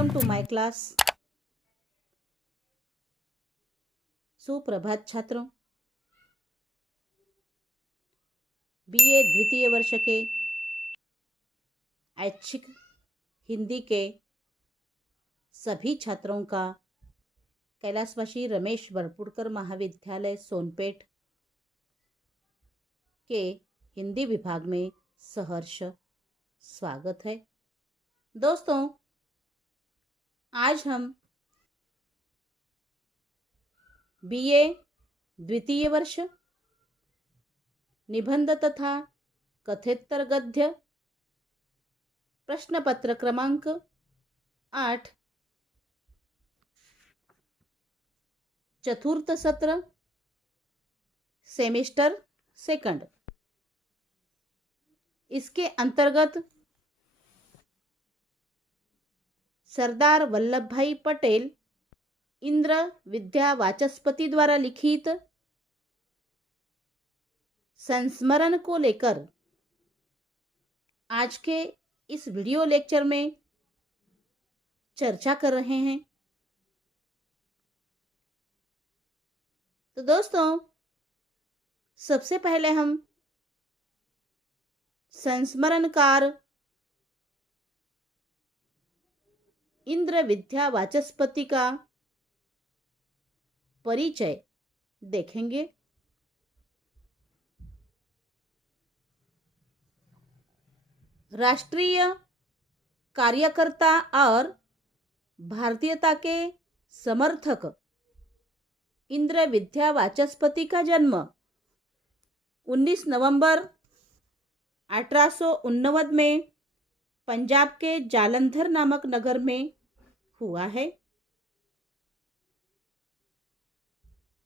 Welcome to my class. सुप्रभात छात्रों। BA द्वितीय वर्ष के ऐच्छिक हिंदी के सभी छात्रों का कैलाशवासी रमेश वरपुड़कर महाविद्यालय सोनपेट के हिंदी विभाग में सहर्ष स्वागत है। दोस्तों, आज हम बीए द्वितीय वर्ष निबंध तथा कथेतर गद्य प्रश्न पत्र क्रमांक 8 चतुर्थ सत्र सेमेस्टर सेकंड, इसके अंतर्गत सरदार वल्लभ भाई पटेल इंद्र विद्या वाचस्पति द्वारा लिखित संस्मरण को लेकर आज के इस वीडियो लेक्चर में चर्चा कर रहे हैं। तो दोस्तों, सबसे पहले हम संस्मरणकार इंद्र विद्या वाचस्पति का परिचय देखेंगे। राष्ट्रीय कार्यकर्ता और भारतीयता के समर्थक इंद्र विद्या वाचस्पति का जन्म 19 नवंबर 1889 में पंजाब के जालंधर नामक नगर में हुआ है।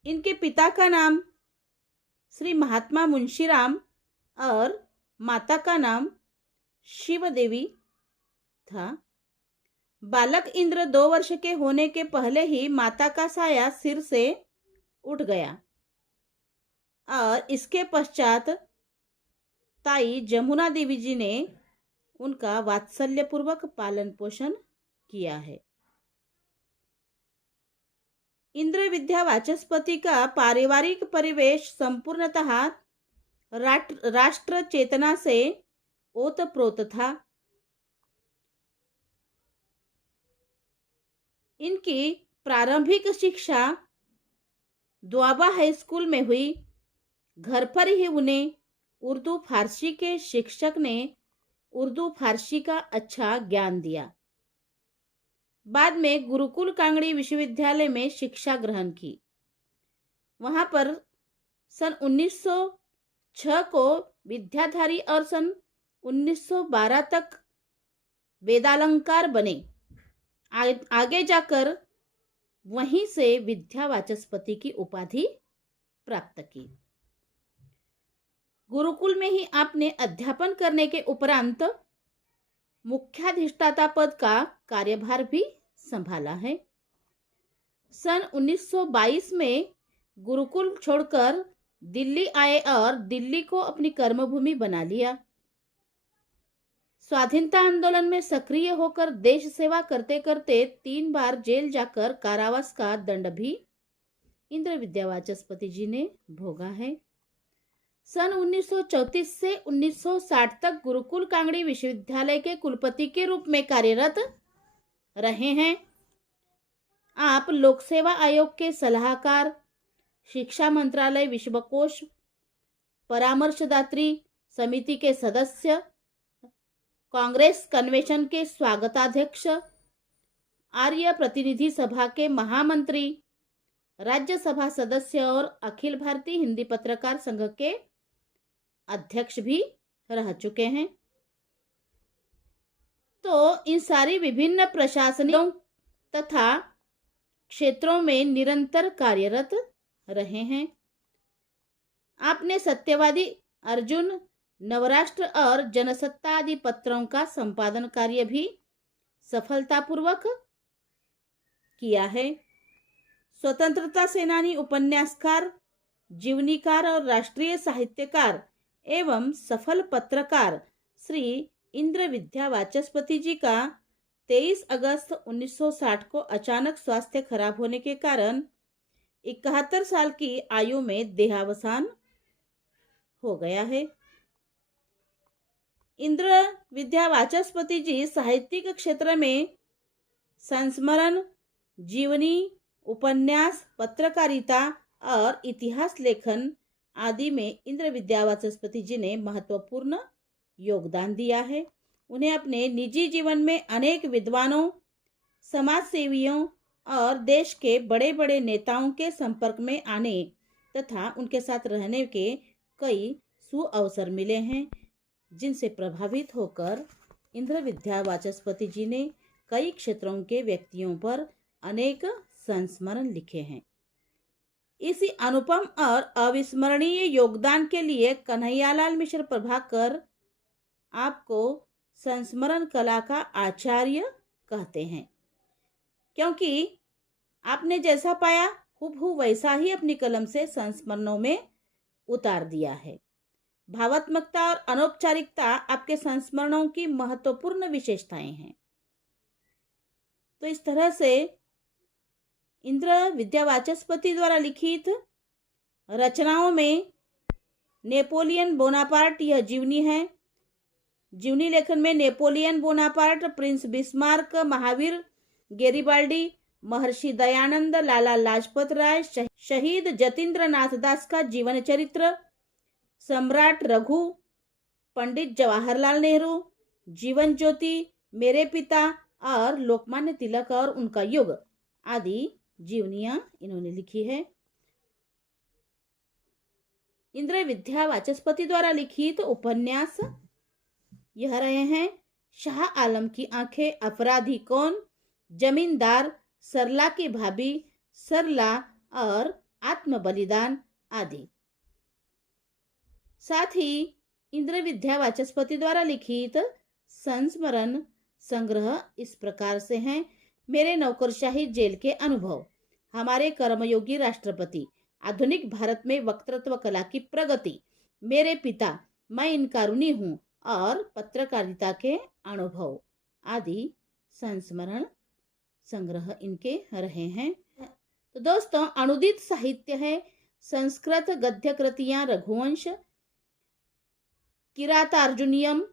इनके पिता का नाम श्री महात्मा मुंशीराम और माता का नाम शिवदेवी था। बालक इंद्र 2 वर्ष के होने के पहले ही माता का साया सिर से उठ गया और इसके पश्चात ताई जमुना देवी जी ने उनका वात्सल्यपूर्वक पालन पोषण किया है। इंद्र विद्या वाचस्पति का पारिवारिक परिवेश संपूर्णतः राष्ट्र चेतना से ओतप्रोत था। इनकी प्रारंभिक शिक्षा द्वाबा हाई स्कूल में हुई। घर पर ही उन्हें उर्दू फारसी के शिक्षक ने उर्दू फारसी का अच्छा ज्ञान दिया। बाद में गुरुकुल कांगड़ी विश्वविद्यालय में शिक्षा ग्रहण की। वहां पर सन 1906 को विद्याधारी और सन 1912 तक वेदालंकार बने। आगे जाकर वहीं से विद्या वाचस्पति की उपाधि प्राप्त की। गुरुकुल में ही आपने अध्यापन करने के उपरांत मुख्याधिष्ठाता पद का कार्यभार भी संभाला है। सन 1922 में गुरुकुल छोड़कर दिल्ली आए और दिल्ली को अपनी कर्मभूमि बना लिया। स्वाधीनता आंदोलन में सक्रिय होकर देश सेवा करते करते 3 बार जेल जाकर कारावास का दंड भी इंद्र विद्या वाचस्पति जी ने भोगा है। सन 1934 से 1960 तक गुरुकुल कांगड़ी विश्वविद्यालय के कुलपति के रूप में कार्यरत रहे हैं। आप लोक सेवा आयोग के सलाहकार, शिक्षा मंत्रालय विश्वकोश परामर्शदात्री समिति के सदस्य, कांग्रेस कन्वेंशन के स्वागताध्यक्ष, आर्य प्रतिनिधि सभा के महामंत्री, राज्यसभा सदस्य और अखिल भारतीय हिंदी पत्रकार संघ के अध्यक्ष भी रह चुके हैं। तो इन सारी विभिन्न प्रशासनिक तथा क्षेत्रों में निरंतर कार्यरत रहे हैं। आपने सत्यवादी, अर्जुन, नवराष्ट्र और जनसत्ता आदि पत्रों का संपादन कार्य भी सफलतापूर्वक किया है। स्वतंत्रता सेनानी, उपन्यासकार, जीवनीकार और राष्ट्रीय साहित्यकार एवं सफल पत्रकार श्री इंद्र विद्या वाचस्पति जी का 23 अगस्त 1960 को अचानक स्वास्थ्य खराब होने के कारण 71 साल की आयु में देहावसान हो गया है। इंद्र विद्या वाचस्पति जी साहित्यिक क्षेत्र में संस्मरण, जीवनी, उपन्यास, पत्रकारिता और इतिहास लेखन आदि में इंद्र विद्या वाचस्पति जी ने महत्वपूर्ण योगदान दिया है। उन्हें अपने निजी जीवन में अनेक विद्वानों, समाज सेवियों और देश के बड़े बड़े नेताओं के संपर्क में आने तथा उनके साथ रहने के कई सुअवसर मिले हैं, जिनसे प्रभावित होकर इंद्र विद्या वाचस्पति जी ने कई क्षेत्रों के व्यक्तियों पर अनेक संस्मरण लिखे हैं। इसी अनुपम और अविस्मरणीय योगदान के लिए कन्हैयालाल मिश्र प्रभाकर आपको संस्मरण कला का आचार्य कहते हैं, क्योंकि आपने जैसा पाया हूबहू वैसा ही अपनी कलम से संस्मरणों में उतार दिया है। भावात्मकता और अनौपचारिकता आपके संस्मरणों की महत्वपूर्ण विशेषताएं हैं। तो इस तरह से इंद्र विद्या वाचस्पति द्वारा लिखित रचनाओं में नेपोलियन बोनापार्ट यह जीवनी है। जीवनी लेखन में Napoleon Bonaparte, Prince Bismarck, Mahavir Garibaldi, Maharshi Dayanand, Lala Lajpat Rai, शहीद जतीन्द्र नाथ दास का जीवन चरित्र, सम्राट रघु, पंडित जवाहरलाल नेहरू, जीवन ज्योति, मेरे पिता और लोकमान्य तिलक और उनका युग आदि जीवनियां इन्होंने लिखी है। इंद्र विद्या वाचस्पति द्वारा लिखित उपन्यास यह रहे हैं: शाह आलम की आंखें, अपराधी कौन, जमींदार, सरला की भाभी, सरला और आत्म बलिदान आदि। साथ ही इंद्र विद्या वाचस्पति द्वारा लिखित संस्मरण संग्रह इस प्रकार से हैं: मेरे नौकरशाही जेल के अनुभव, हमारे कर्मयोगी राष्ट्रपति, आधुनिक भारत में वक्तृत्व कला की प्रगति, मेरे पिता, मैं इनका ऋणी हूँ और पत्रकारिता के अनुभव आदि संस्मरण संग्रह इनके रहे हैं। तो दोस्तों, अनुदित साहित्य है। संस्कृत गद्य कृतियां रघुवंश, किरातार्जुनीयम,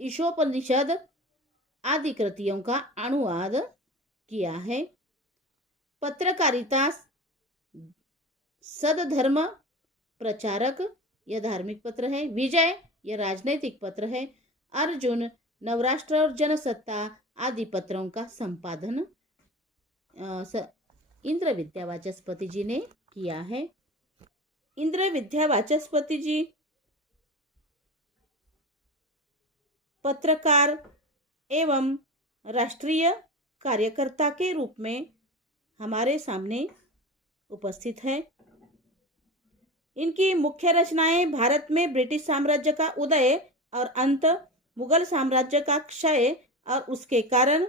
ईशोपनिषद आदि कृतियों का अनुवाद किया है। पत्रकारिता सदधर्म प्रचारक यह धार्मिक पत्र है। विजय यह राजनैतिक पत्र है। अर्जुन, नवराष्ट्र और जनसत्ता आदि पत्रों का संपादन इंद्र विद्या वाचस्पति जी ने किया है। इंद्र विद्या वाचस्पति जी पत्रकार एवं राष्ट्रीय कार्यकर्ता के रूप में हमारे सामने उपस्थित है। इनकी मुख्य रचनाएं भारत में ब्रिटिश साम्राज्य का उदय और अंत, मुगल साम्राज्य का क्षय और उसके कारण,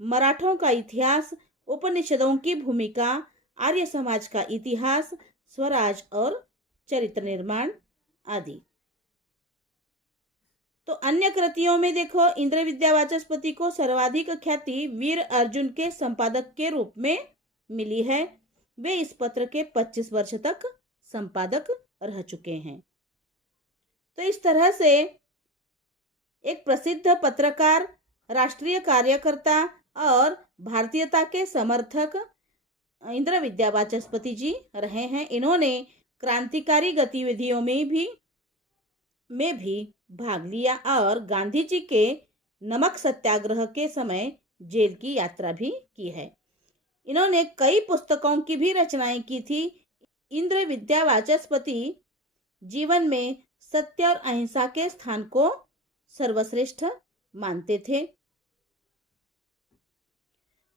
मराठों का इतिहास, उपनिषदों की भूमिका, आर्य समाज का इतिहास, स्वराज और चरित्र निर्माण आदि। तो अन्य कृतियों में देखो, इंद्र विद्या वाचस्पति को सर्वाधिक ख्याति वीर अर्जुन के संपादक के रूप में मिली है। वे इस पत्र के 25 वर्ष तक संपादक रह चुके हैं। तो इस तरह से एक प्रसिद्ध पत्रकार, राष्ट्रीय कार्यकर्ता और भारतीयता के समर्थक इंद्र विद्या वाचस्पति जी रहे हैं। इन्होंने क्रांतिकारी गतिविधियों में भी भाग लिया और गांधी जी के नमक सत्याग्रह के समय जेल की यात्रा भी की है। इन्होंने कई पुस्तकों की भी रचनाएं की थी। इंद्र विद्या वाचस्पति जीवन में सत्य और अहिंसा के स्थान को सर्वश्रेष्ठ मानते थे।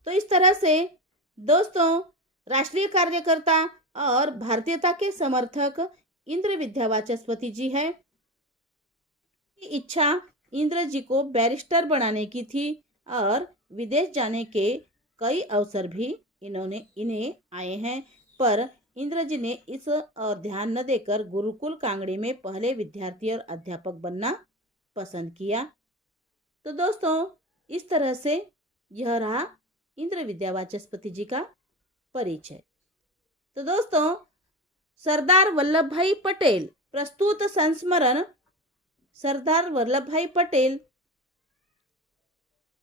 तो इस तरह से दोस्तों, राष्ट्रीय कार्यकर्ता और भारतीयता के समर्थक इंद्र विद्या वाचस्पति जी है। इच्छा इंद्र जी को बैरिस्टर बनाने की थी और विदेश जाने के कई अवसर भी इन्हें आए हैं, पर इंद्र जी ने इस और ध्यान न देकर गुरुकुल कांगड़ी में पहले विद्यार्थी और अध्यापक बनना पसंद किया। तो दोस्तों, इस तरह से यह रहा इंद्र विद्या वाचस्पति जी का परिचय। तो दोस्तों, सरदार वल्लभ भाई पटेल प्रस्तुत संस्मरण सरदार वल्लभ भाई पटेल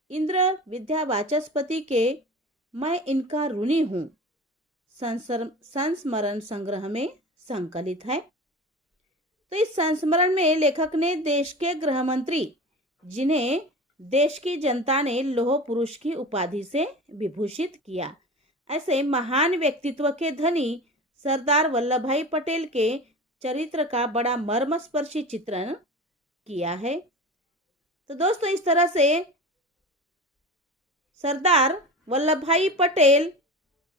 इंद्र विद्या वाचस्पति के मैं इनका ऋणी हूँ संस्मरण संग्रह में संकलित है। तो इस संस्मरण में लेखक ने देश के गृह मंत्री, जिन्हें देश की जनता ने लौह पुरुष की उपाधि से विभूषित किया, ऐसे महान व्यक्तित्व के धनी सरदार वल्लभ भाई पटेल के चरित्र का बड़ा मर्मस्पर्शी चित्रण किया है। तो दोस्तों, इस तरह से सरदार वल्लभ भाई पटेल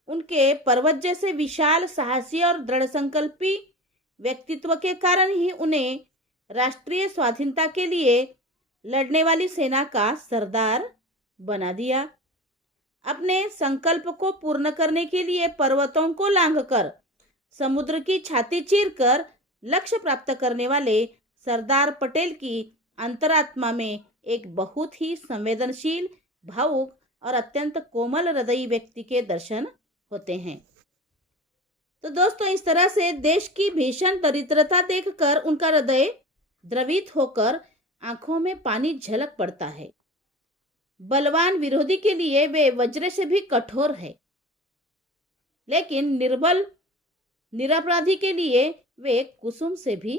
उनके पर्वत जैसे विशाल, साहसी और दृढ़ संकल्पी व्यक्तित्व के कारण ही उन्हें राष्ट्रीय स्वाधीनता के लिए लड़ने वाली सेना का सरदार बना दिया। अपने संकल्प को पूर्ण करने के लिए पर्वतों को लांघकर, समुद्र की छाती चीरकर लक्ष्य प्राप्त करने वाले सरदार पटेल की अंतरात्मा में एक बहुत ही संवेदनशील, भावुक और अत्यंत कोमल हृदयी व्यक्ति के दर्शन होते हैं। तो दोस्तों, इस तरह से देश की भीषण दरिद्रता देखकर उनका हृदय द्रवित होकर आंखों में पानी झलक पड़ता है। बलवान विरोधी के लिए वे वज्र से भी कठोर है, लेकिन निर्बल निरपराधी के लिए वे कुसुम से भी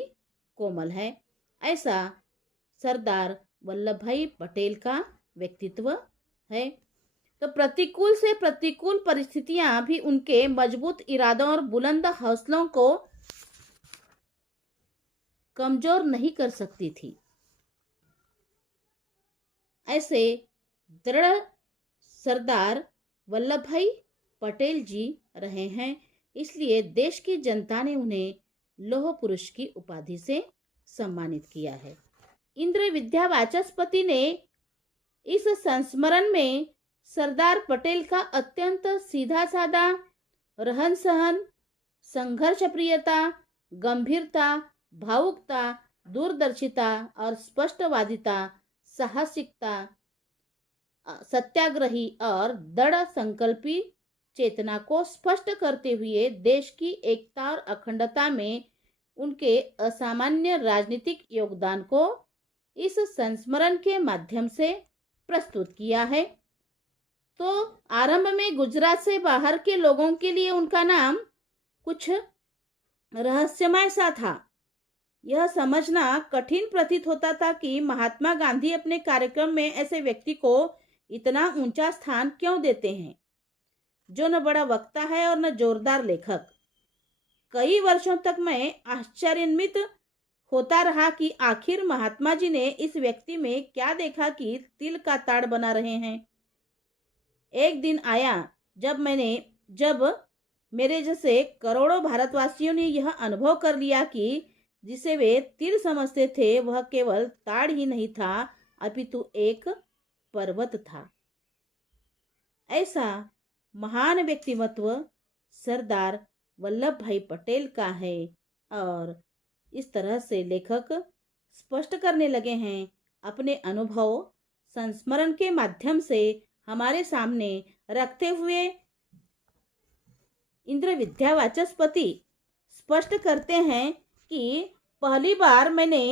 कोमल है। ऐसा सरदार वल्लभ भाई पटेल का व्यक्तित्व है। तो प्रतिकूल से प्रतिकूल परिस्थितियां भी उनके मजबूत इरादों और बुलंद हौसलों को कमजोर नहीं कर सकती थी। ऐसे दृढ़ सरदार वल्लभ भाई पटेल जी रहे हैं, इसलिए देश की जनता ने उन्हें लौह पुरुष की उपाधि से सम्मानित किया है। इंद्र विद्या वाचस्पति ने इस संस्मरण में सरदार पटेल का अत्यंत सीधा साधा रहन सहन, संघर्ष प्रियता, गंभीरता, भावुकता, दूरदर्शिता और स्पष्टवादिता, साहसिकता, सत्याग्रही और दृढ़ संकल्पी चेतना को स्पष्ट करते हुए देश की एकता और अखंडता में उनके असामान्य राजनीतिक योगदान को इस संस्मरण के माध्यम से प्रस्तुत किया है। तो आरंभ में गुजरात से बाहर के लोगों के लिए उनका नाम कुछ रहस्यमय सा था। यह समझना कठिन प्रतीत होता था कि महात्मा गांधी अपने कार्यक्रम में ऐसे व्यक्ति को इतना ऊंचा स्थान क्यों देते हैं, जो न बड़ा वक्ता है और न जोरदार लेखक। कई वर्षों तक मैं आश्चर्यान्वित होता रहा कि आखिर महात्मा जी ने इस व्यक्ति में क्या देखा कि तिल का ताड़ बना रहे हैं। एक दिन आया जब मेरे जैसे करोड़ों भारतवासियों ने यह अनुभव कर लिया कि जिसे वे तिल समझते थे वह केवल ताड़ ही नहीं था, अपितु एक पर्वत था। ऐसा महान व्यक्तित्व सरदार वल्लभ भाई पटेल का है और इस तरह से लेखक स्पष्ट करने लगे हैं अपने अनुभव संस्मरण के माध्यम से हमारे सामने रखते हुए। इंद्र विद्या वाचस्पति स्पष्ट करते हैं कि पहली बार मैंने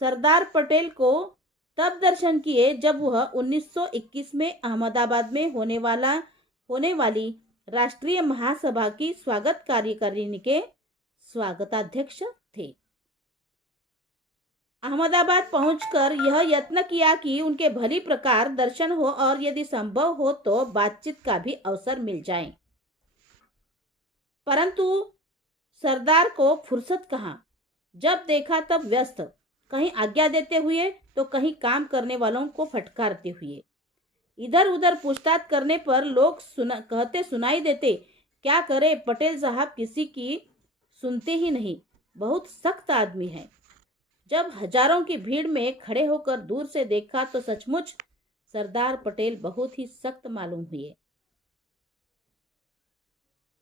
सरदार पटेल को तब दर्शन किए जब वह 1921 में अहमदाबाद में होने वाली राष्ट्रीय महासभा की स्वागत कार्यकारिणी के स्वागताध्यक्ष थे। अहमदाबाद पहुंचकर यह यत्न किया कि उनके भली प्रकार दर्शन हो और यदि संभव हो तो बातचीत का भी अवसर मिल जाए, परंतु सरदार को फुर्सत कहाँ। जब देखा तब व्यस्त, कहीं आज्ञा देते हुए तो कहीं काम करने वालों को फटकारते हुए। इधर उधर पूछताछ करने पर लोग कहते सुनाई देते, क्या करे पटेल साहब किसी की सुनते ही नहीं, बहुत सख्त आदमी है। जब हजारों की भीड़ में खड़े होकर दूर से देखा तो सचमुच सरदार पटेल बहुत ही सख्त मालूम हुए।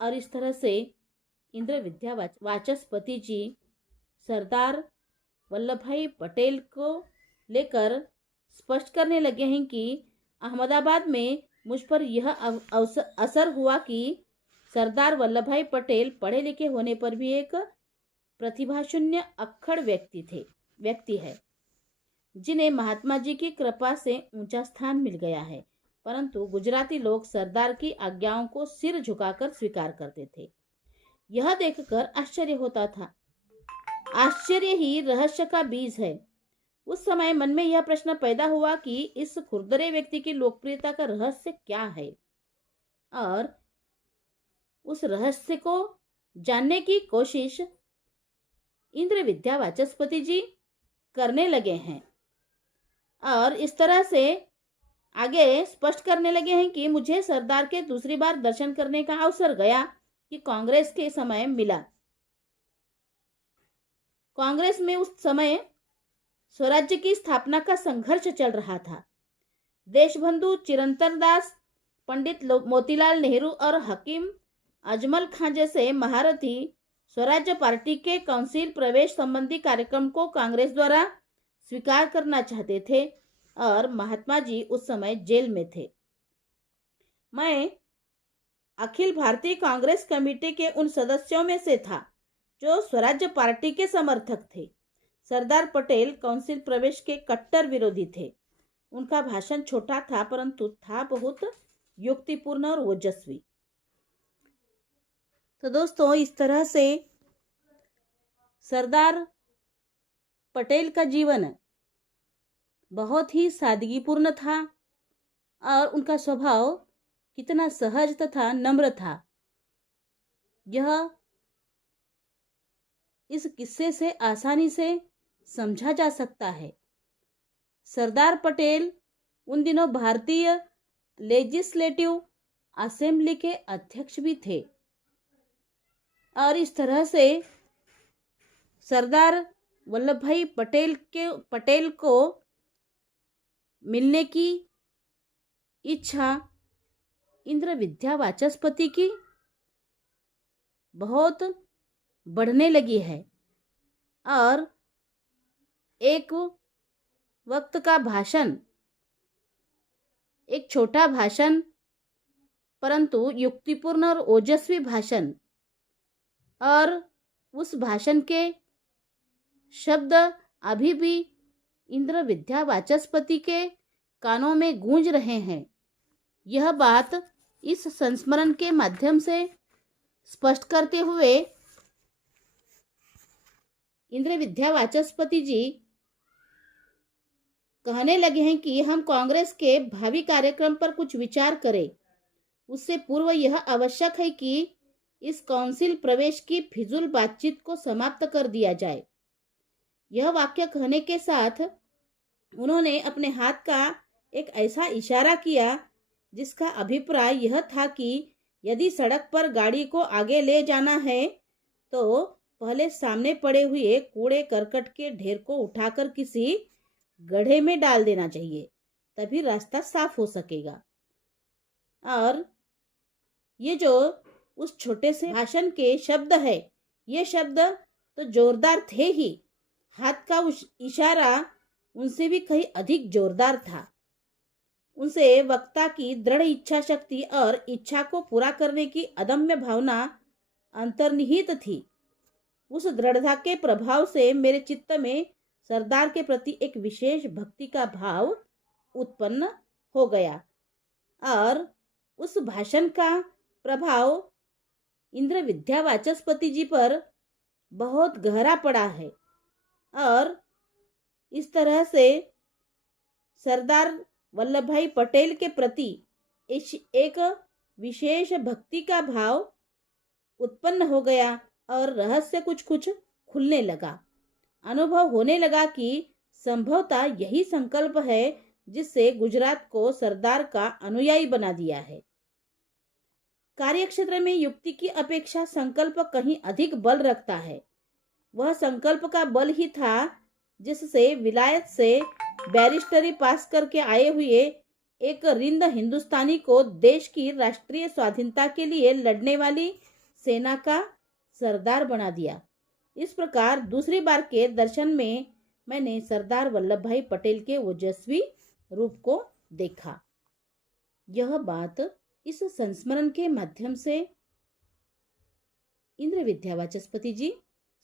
और इस तरह से इंद्र विद्या वाचस्पति जी सरदार वल्लभ भाई पटेल को लेकर स्पष्ट करने लगे हैं कि अहमदाबाद में मुझ पर यह असर हुआ कि सरदार वल्लभ भाई पटेल पढ़े लिखे होने पर भी एक प्रतिभाशून्य अक्खड़ व्यक्ति है, जिन्हें महात्मा जी की कृपा से ऊंचा स्थान मिल गया है। परंतु गुजराती लोग सरदार की आज्ञाओं को सिर झुकाकर स्वीकार करते थे। यह देखकर आश्चर्य होता था। आश्चर्य ही रहस्य का बीज है। उस समय मन में यह प्रश्न पैदा हुआ कि इस खुरदरे व्यक्ति की लोकप्रियता का रहस्य क्या है, और उस रहस्य को जानने की कोशिश इंद्र विद्या वाचस्पति जी करने लगे हैं, और इस तरह से आगे स्पष्ट करने लगे हैं कि मुझे सरदार के दूसरी बार दर्शन करने का अवसर गया कि कांग्रेस के समय मिला। कांग्रेस में उस समय स्वराज्य की स्थापना का संघर्ष चल रहा था। देशबंधु चिरंतन दास, पंडित मोतीलाल नेहरू और हकीम अजमल खां जैसे महारथी स्वराज्य पार्टी के काउंसिल प्रवेश संबंधी कार्यक्रम को कांग्रेस द्वारा स्वीकार करना चाहते थे, और महात्मा जी उस समय जेल में थे। मैं अखिल भारतीय कांग्रेस कमेटी के उन सदस्यों में से था जो स्वराज्य पार्टी के समर्थक थे। सरदार पटेल काउंसिल प्रवेश के कट्टर विरोधी थे। उनका भाषण छोटा था, परंतु था बहुत युक्तिपूर्ण और ओजस्वी। तो दोस्तों, इस तरह से सरदार पटेल का जीवन बहुत ही सादगीपूर्ण था, और उनका स्वभाव कितना सहज तथा नम्र था, यह इस किस्से से आसानी से समझा जा सकता है। सरदार पटेल उन दिनों भारतीय लेजिस्लेटिव असेंबली के अध्यक्ष भी थे, और इस तरह से सरदार वल्लभ भाई पटेल को मिलने की इच्छा इंद्र विद्या वाचस्पति की बहुत बढ़ने लगी है, और एक वक्त का भाषण, एक छोटा भाषण परंतु युक्तिपूर्ण और ओजस्वी भाषण, और उस भाषण के शब्द अभी भी इंद्र विद्या वाचस्पति के कानों में गूंज रहे हैं। यह बात इस संस्मरण के माध्यम से स्पष्ट करते हुए इंद्र विद्या वाचस्पति जी कहने लगे हैं कि हम कांग्रेस के भावी कार्यक्रम पर कुछ विचार करें। उससे पूर्व यह आवश्यक है कि इस काउंसिल प्रवेश की फिजूल बातचीत को समाप्त कर दिया जाए। यह वाक्य कहने के साथ उन्होंने अपने हाथ का एक ऐसा इशारा किया जिसका अभिप्राय यह था कि यदि सड़क पर गाड़ी को आगे ले जाना है तो पहले सामने पड़े हुए कूड़े करकट के ढेर को उठाकर किसी गड्ढे में डाल देना चाहिए, तभी रास्ता साफ हो सकेगा। और ये जो उस छोटे से भाषण के शब्द है, ये शब्द तो जोरदार थे ही, हाथ का इशारा उनसे भी कहीं अधिक जोरदार था। उनसे वक्ता की दृढ़ इच्छा शक्ति और इच्छा को पूरा करने की अदम्य भावना अंतर्निहित थी। उस दृढ़ता के प्रभाव से मेरे चित्त में सरदार के प्रति एक विशेष भक्ति का भाव उत्पन्न हो गया, और उस भाषण का प्रभाव इंद्र विद्या वाचस्पति जी पर बहुत गहरा पड़ा है, और इस तरह से सरदार वल्लभ भाई पटेल के प्रति एक विशेष भक्ति का भाव उत्पन्न हो गया, और रहस्य कुछ कुछ खुलने लगा। अनुभव होने लगा कि संभवतः यही संकल्प है जिससे गुजरात को सरदार का अनुयायी बना दिया है। कार्यक्षेत्र में युक्ति की अपेक्षा संकल्प कहीं अधिक बल रखता है। वह संकल्प का बल ही था जिससे विलायत से बैरिस्टरी पास करके आए हुए एक रिंद हिंदुस्तानी को देश की राष्ट्रीय स्वाधीनता के लिए लड़ने वाली सेना का सरदार बना दिया। इस प्रकार दूसरी बार के दर्शन में मैंने सरदार वल्लभ भाई पटेल के ओजस्वी रूप को देखा। यह बात इस संस्मरण के माध्यम से इंद्र विद्यावाचस्पति जी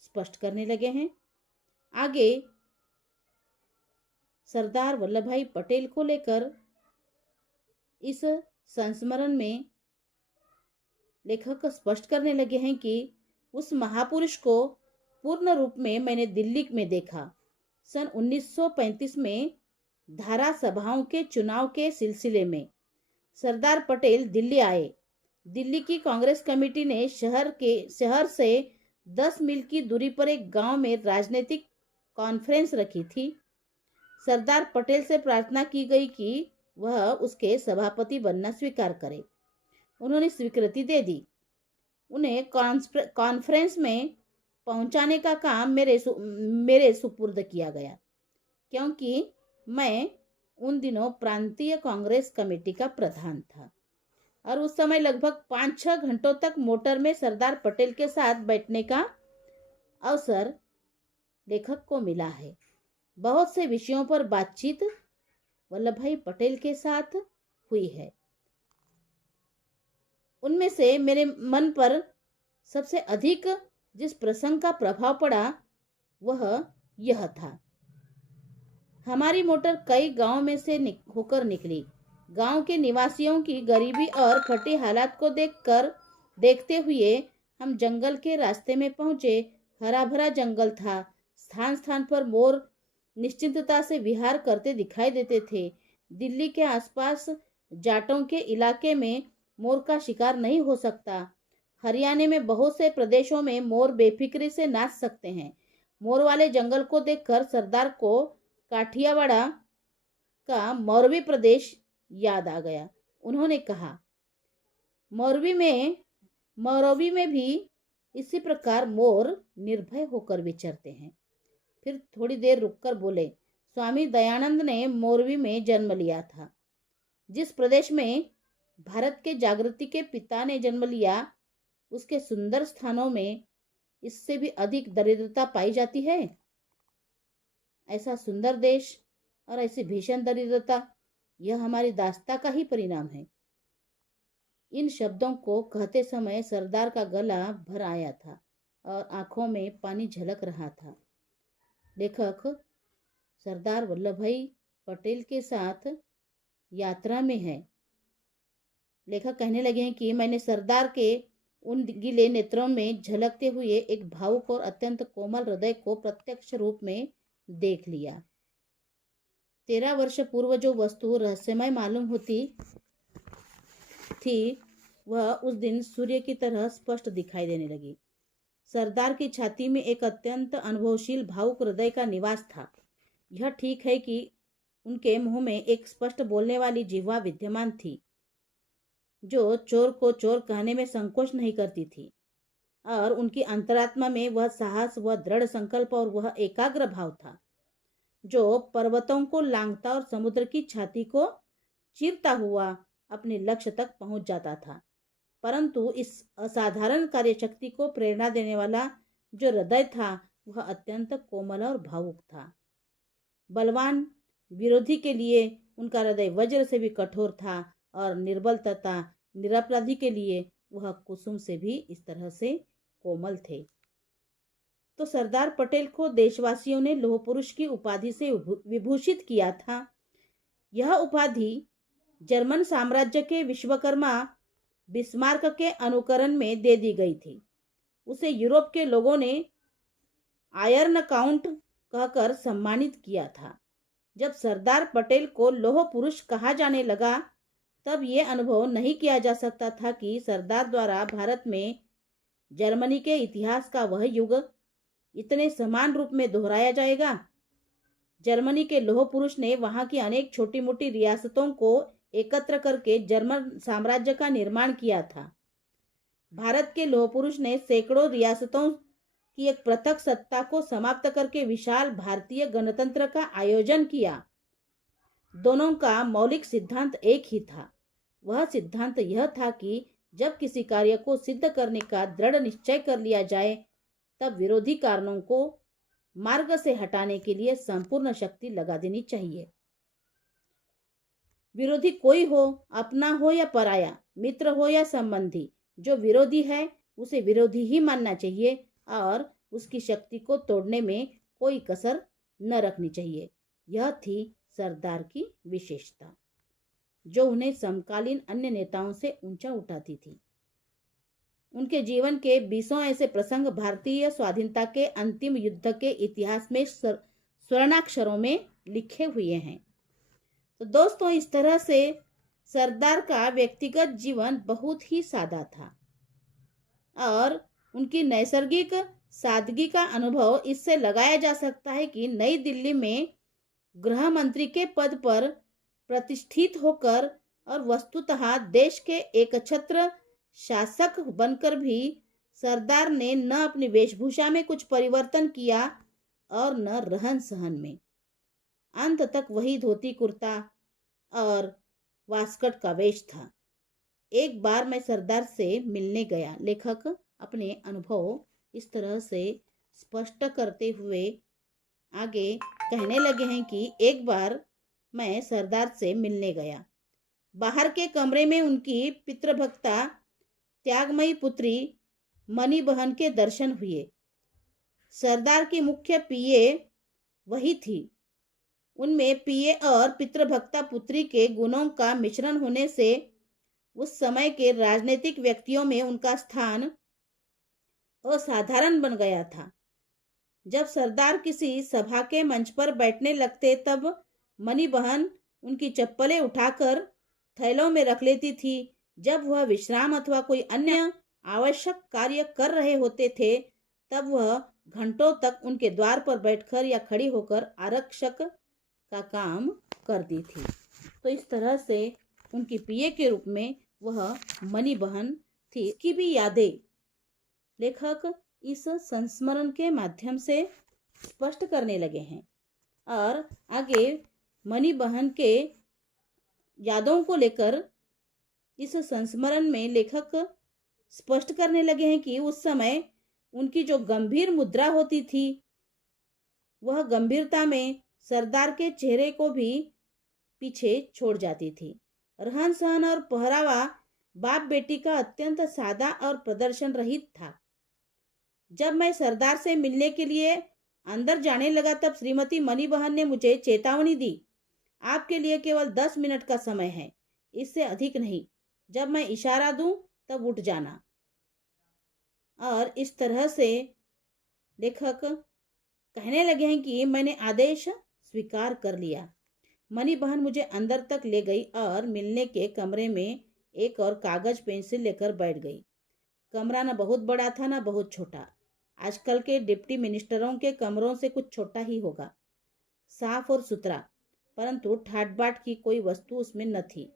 स्पष्ट करने लगे हैं। आगे सरदार वल्लभ भाई पटेल को लेकर इस संस्मरण में लेखक स्पष्ट करने लगे हैं कि उस महापुरुष को पूर्ण रूप में मैंने दिल्ली में देखा। सन 1935 में धारा सभाओं के चुनाव के सिलसिले में सरदार पटेल दिल्ली आए। दिल्ली की कांग्रेस कमेटी ने शहर से 10 मील की दूरी पर एक गांव में राजनीतिक कॉन्फ्रेंस रखी थी। सरदार पटेल से प्रार्थना की गई कि वह उसके सभापति बनना स्वीकार करे। उन्होंने स्वीकृति दे दी। उन्हें कॉन्फ्रेंस में पहुंचाने का काम मेरे सुपुर्द किया गया, क्योंकि मैं उन दिनों प्रांतीय कांग्रेस कमेटी का प्रधान था और उस समय लगभग 5-6 घंटों तक मोटर में सरदार पटेल के साथ बैठने का अवसर लेखक को मिला है। बहुत से विषयों पर बातचीत वल्लभ भाई पटेल के साथ हुई है। उनमें से मेरे मन पर सबसे अधिक जिस प्रसंग का प्रभाव पड़ा वह यह था। हमारी मोटर कई गांव में से होकर निकली। गांव के निवासियों की गरीबी और फटी हालात को देखते हुए हम जंगल के रास्ते में पहुंचे। हरा भरा जंगल था। स्थान स्थान पर मोर निश्चिंतता से विहार करते दिखाई देते थे। दिल्ली के आसपास जाटों के इलाके में मोर का शिकार नहीं हो सकता। हरियाणा में बहुत से प्रदेशों में मोर बेफिक्री से नाच सकते हैं। मोर वाले जंगल को देखकर सरदार को काठियावाड़ का मौरवी प्रदेश याद आ गया। उन्होंने कहा, मौरवी में भी इसी प्रकार मोर निर्भय होकर विचरते हैं। फिर थोड़ी देर रुककर बोले, स्वामी दयानंद ने मौरवी में जन्म लिया था। जिस प्रदेश में भारत के जागृति के पिता ने जन्म लिया, उसके सुंदर स्थानों में इससे भी अधिक दरिद्रता पाई जाती है। ऐसा सुंदर देश और ऐसी भीषण दरिद्रता, यह हमारी दास्ता का ही परिणाम है। इन शब्दों को कहते समय सरदार का गला भर आया था और आंखों में पानी झलक रहा था। लेखक सरदार वल्लभ भाई पटेल के साथ यात्रा में है। लेखक कहने लगे हैं कि मैंने सरदार के उन गीले नेत्रों में झलकते हुए एक भावुक और अत्यंत कोमल हृदय को प्रत्यक्ष रूप में देख लिया। 13 वर्ष पूर्व जो वस्तु रहस्यमय मालूम होती थी, वह उस दिन सूर्य की तरह स्पष्ट दिखाई देने लगी। सरदार की छाती में एक अत्यंत अनुभवशील भावुक हृदय का निवास था। यह ठीक है कि उनके मुंह में एक स्पष्ट बोलने वाली जिह्वा विद्यमान थी, जो चोर को चोर कहने में संकोच नहीं करती थी, और उनकी अंतरात्मा में वह साहस, वह दृढ़ संकल्प और वह एकाग्र भाव था जो पर्वतों को लांघता और समुद्र की छाती को चीरता हुआ अपने लक्ष्य तक पहुंच जाता था। परंतु इस असाधारण कार्यशक्ति को प्रेरणा देने वाला जो हृदय था, वह अत्यंत कोमल और भावुक था। बलवान विरोधी के लिए उनका हृदय वज्र से भी कठोर था और निर्बल तथा निरपराधी के लिए वह कुसुम से भी इस तरह से कोमल थे। तो सरदार पटेल को देशवासियों ने लौह पुरुष की उपाधि से विभूषित किया था। यह उपाधि जर्मन साम्राज्य के विश्वकर्मा बिस्मार्क के अनुकरण में दे दी गई थी। उसे यूरोप के लोगों ने आयरन काउंट कहकर सम्मानित किया था। जब सरदार पटेल को लौह पुरुष कहा जाने लगा, तब ये अनुभव नहीं किया जा सकता था कि सरदार द्वारा भारत में जर्मनी के इतिहास का वह युग इतने समान रूप में दोहराया जाएगा। जर्मनी के लौह पुरुष ने वहां की अनेक छोटी मोटी रियासतों को एकत्र करके जर्मन साम्राज्य का निर्माण किया था। भारत के लौह पुरुष ने सैकड़ों रियासतों की एक पृथक सत्ता को समाप्त करके विशाल भारतीय गणतंत्र का आयोजन किया। दोनों का मौलिक सिद्धांत एक ही था। वह सिद्धांत यह था कि जब किसी कार्य को सिद्ध करने का दृढ़ निश्चय कर लिया जाए, तब विरोधी कारणों को मार्ग से हटाने के लिए संपूर्ण शक्ति लगा देनी चाहिए। विरोधी कोई हो, अपना हो या पराया, मित्र हो या संबंधी, जो विरोधी है उसे विरोधी ही मानना चाहिए और उसकी शक्ति को तोड़ने में कोई कसर न रखनी चाहिए। यह थी सरदार की विशेषता, जो उन्हें समकालीन अन्य नेताओं से ऊंचा उठाती थी। उनके जीवन के 20 ऐसे प्रसंग भारतीय स्वाधीनता के अंतिम युद्ध के इतिहास में स्वर्णाक्षरों में लिखे हुए हैं। तो दोस्तों, इस तरह से सरदार का व्यक्तिगत जीवन बहुत ही सादा था और उनकी नैसर्गिक सादगी का अनुभव इससे लगाया जा सकता है कि नई दिल्ली में गृह मंत्री के पद पर प्रतिष्ठित होकर और वस्तुतः देश के एकछत्र शासक बनकर भी सरदार ने न अपनी वेशभूषा में कुछ परिवर्तन किया और न रहन सहन में। अंत तक वही धोती कुर्ता और वास्कट का वेश था। एक बार मैं सरदार से मिलने गया। लेखक अपने अनुभव इस तरह से स्पष्ट करते हुए आगे कहने लगे हैं कि एक बार मैं सरदार से मिलने गया। बाहर के कमरे में उनकी पितृभक्ता त्यागमयी पुत्री मनी बहन के दर्शन हुए। सरदार की मुख्य पीए वही थी। उनमें पीए और पितृभक्ता पुत्री के गुणों का मिश्रण होने से उस समय के राजनीतिक व्यक्तियों में उनका स्थान असाधारण बन गया था। जब सरदार किसी सभा के मंच पर बैठने लगते तब मनी बहन उनकी चप्पलें उठाकर थैलों में रख लेती थी। जब वह विश्राम अथवा कोई अन्य आवश्यक कार्य कर रहे होते थे तब वह घंटों तक उनके द्वार पर बैठकर या खड़ी होकर आरक्षक का काम करती थी। तो इस तरह से उनकी पीए के रूप में वह मनी बहन थी। इसकी भी यादें लेखक इस संस्मरण के माध्यम से स्पष्ट करने लगे हैं और आगे मनी बहन के यादों को लेकर इस संस्मरण में लेखक स्पष्ट करने लगे हैं कि उस समय उनकी जो गंभीर मुद्रा होती थी वह गंभीरता में सरदार के चेहरे को भी पीछे छोड़ जाती थी। रहन सहन और पहरावा बाप बेटी का अत्यंत सादा और प्रदर्शन रहित था। जब मैं सरदार से मिलने के लिए अंदर जाने लगा तब श्रीमती मनी बहन ने मुझे चेतावनी दी, आपके लिए केवल 10 मिनट का समय है, इससे अधिक नहीं। जब मैं इशारा दूं तब उठ जाना। और इस तरह से लेखक कहने लगे हैं कि मैंने आदेश स्वीकार कर लिया। मनी बहन मुझे अंदर तक ले गई और मिलने के कमरे में एक और कागज पेंसिल लेकर बैठ गई। कमरा न बहुत बड़ा था न बहुत छोटा। आजकल के डिप्टी मिनिस्टरों के कमरों से कुछ छोटा ही होगा। साफ और सुथरा, परंतु ठाट बाट की कोई वस्तु उसमें न थी।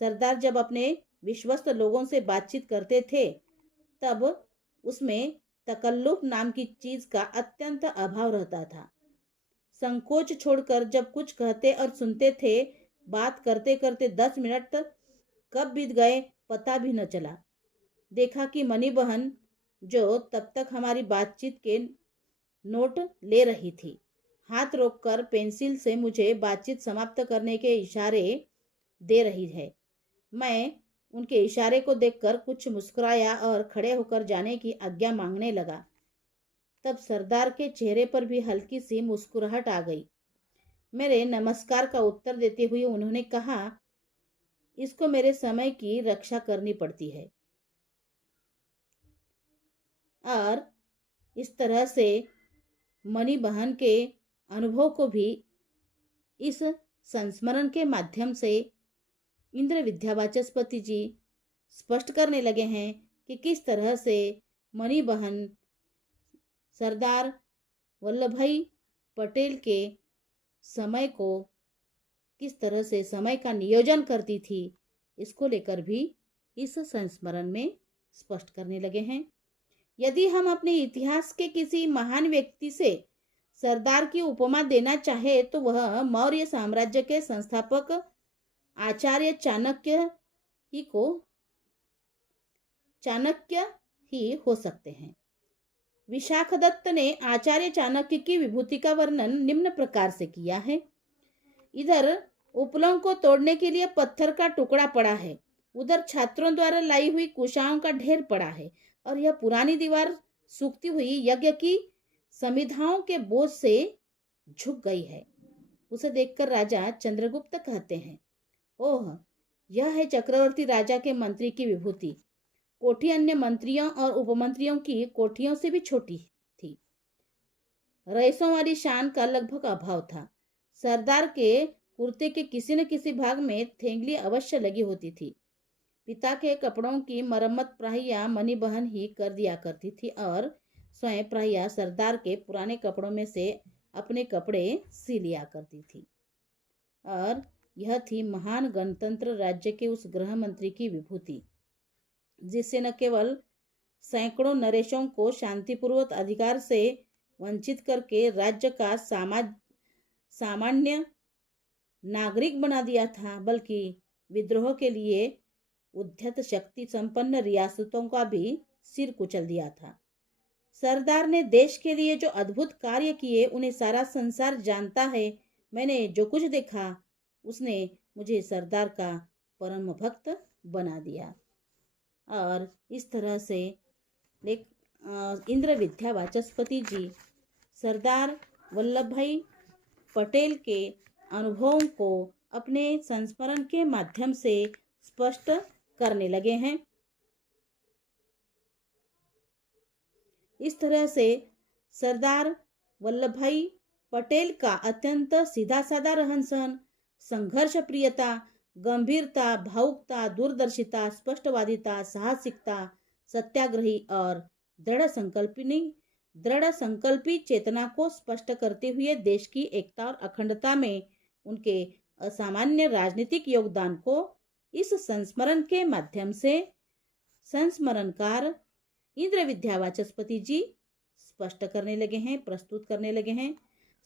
सरदार जब अपने विश्वस्त लोगों से बातचीत करते थे तब उसमें तकल्लुफ नाम की चीज का अत्यंत अभाव रहता था। संकोच छोड़कर जब कुछ कहते और सुनते थे, बात करते करते 10 मिनट तक कब बीत गए पता भी न चला। देखा कि मनी बहन जो तब तक हमारी बातचीत के नोट ले रही थी, हाथ रोककर पेंसिल से मुझे बातचीत समाप्त करने के इशारे दे रही है। मैं उनके इशारे को देखकर कुछ मुस्कुराया और खड़े होकर जाने की आज्ञा मांगने लगा। तब सरदार के चेहरे पर भी हल्की सी मुस्कुराहट आ गई। मेरे नमस्कार का उत्तर देते हुए उन्होंने कहा, इसको मेरे समय की रक्षा करनी पड़ती है। और इस तरह से मनी बहन के अनुभव को भी इस संस्मरण के माध्यम से इंद्र विद्या वाचस्पति जी स्पष्ट करने लगे हैं कि किस तरह से मनी बहन सरदार वल्लभ भाई पटेल के समय को किस तरह से समय का नियोजन करती थी, इसको लेकर भी इस संस्मरण में स्पष्ट करने लगे हैं। यदि हम अपने इतिहास के किसी महान व्यक्ति से सरदार की उपमा देना चाहे तो वह मौर्य साम्राज्य के संस्थापक आचार्य चाणक्य ही हो सकते हैं। विशाखदत्त ने आचार्य चाणक्य की विभूति का वर्णन निम्न प्रकार से किया है। इधर उपलों को तोड़ने के लिए पत्थर का टुकड़ा पड़ा है। उधर छात्रों द्वारा लाई हुई कुशाओं का ढेर पड़ा है और यह पुरानी दीवार सूखती हुई यज्ञ की समिधाओं के बोझ से झुक गई है। उसे देखकर राजा चंद्रगुप्त कहते हैं, ओह, यह है चक्रवर्ती राजा के मंत्री की विभूति। कोठी अन्य मंत्रियों और उपमंत्रियों की कोठियों से भी छोटी थी। रईसों वाली शान का लगभग अभाव था। सरदार के कुर्ते के किसी न किसी भाग में थेंगली अवश्य लगी होती थी। पिता के कपड़ों की मरम्मत प्रायः मनी बहन ही कर दिया करती थी और स्वयं प्रायः सरदार के पुराने कपड़ों में से अपने कपड़े सी लिया करती थी। और यह थी महान गणतंत्र राज्य के उस गृह मंत्री की विभूति, जिससे न केवल सैकड़ों नरेशों को शांतिपूर्वक अधिकार से वंचित करके राज्य का सामान्य नागरिक बना दिया था, बल्कि विद्रोह के लिए उद्धत शक्ति संपन्न रियासतों का भी सिर कुचल दिया था। सरदार ने देश के लिए जो अद्भुत कार्य किए उन्हें सारा संसार जानता है। मैंने जो कुछ देखा उसने मुझे सरदार का परम भक्त बना दिया। और इस तरह से इंद्र विद्या वाचस्पति जी सरदार वल्लभ भाई पटेल के अनुभवों को अपने संस्मरण के माध्यम से स्पष्ट करने लगे हैं। इस तरह से सरदार वल्लभ भाई पटेल का अत्यंत सीधा साधा रहन सहन, संघर्ष प्रियता, गंभीरता, भावुकता, दूरदर्शिता, स्पष्टवादिता, साहसिकता, सत्याग्रही और दृढ़ संकल्पी चेतना को स्पष्ट करते हुए देश की एकता और अखंडता में उनके असामान्य राजनीतिक योगदान को इस संस्मरण के माध्यम से संस्मरणकार इंद्र विद्या वाचस्पति जी स्पष्ट करने लगे हैं, प्रस्तुत करने लगे हैं।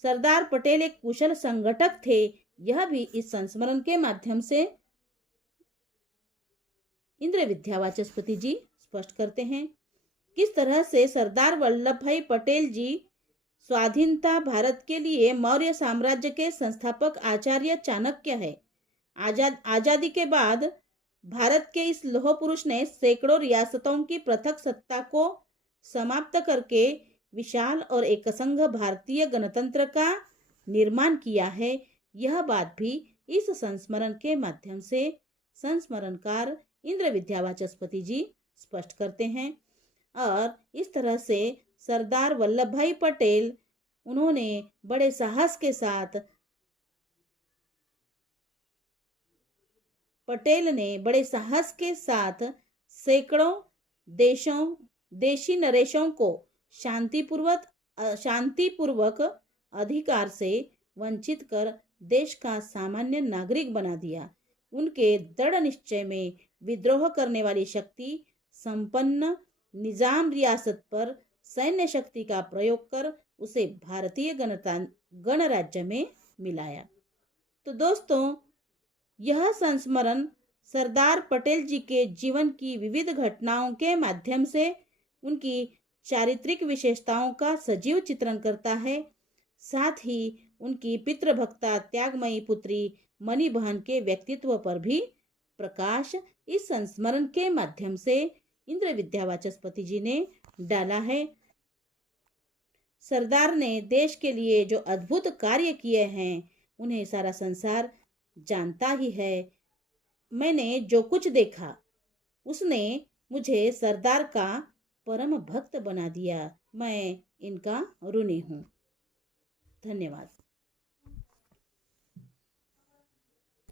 सरदार पटेल एक कुशल संगठक थे, यह भी इस संस्मरण के माध्यम से इंद्र विद्या वाचस्पति जी स्पष्ट करते हैं। किस तरह से सरदार वल्लभ भाई पटेल जी स्वाधीनता भारत के लिए मौर्य साम्राज्य के संस्थापक आचार्य चाणक्य है। आजादी के बाद भारत के इस लौह पुरुष ने सैकड़ों रियासतों की पृथक सत्ता को समाप्त करके विशाल और एकसंघ भारतीय गणतंत्र का निर्माण किया है। यह बात भी इस संस्मरण के माध्यम से संस्मरणकार इंद्र विद्या वाचस्पति जी स्पष्ट करते हैं। और इस तरह से सरदार वल्लभ भाई पटेल उन्होंने बड़े साहस के साथ सैकड़ों देशी नरेशों को शांतिपूर्वक अधिकार से वंचित कर देश का सामान्य नागरिक बना दिया। उनके दृढ़ निश्चय में विद्रोह करने वाली शक्ति संपन्न निजाम रियासत पर सैन्य शक्ति का प्रयोग कर उसे भारतीय गणराज्य में मिलाया। तो दोस्तों, यह संस्मरण सरदार पटेल जी के जीवन की विविध घटनाओं के माध्यम से उनकी चारित्रिक विशेषताओं का सजीव चित्रण करता है। साथ ही उनकी पितृभक्ता त्यागमयी पुत्री मनी बहन के व्यक्तित्व पर भी प्रकाश इस संस्मरण के माध्यम से इंद्र विद्या वाचस्पति जी ने डाला है। सरदार ने देश के लिए जो अद्भुत कार्य किए हैं उन्हें सारा संसार जानता ही है। मैंने जो कुछ देखा उसने मुझे सरदार का परम भक्त बना दिया। मैं इनका ऋणी हूँ। धन्यवाद।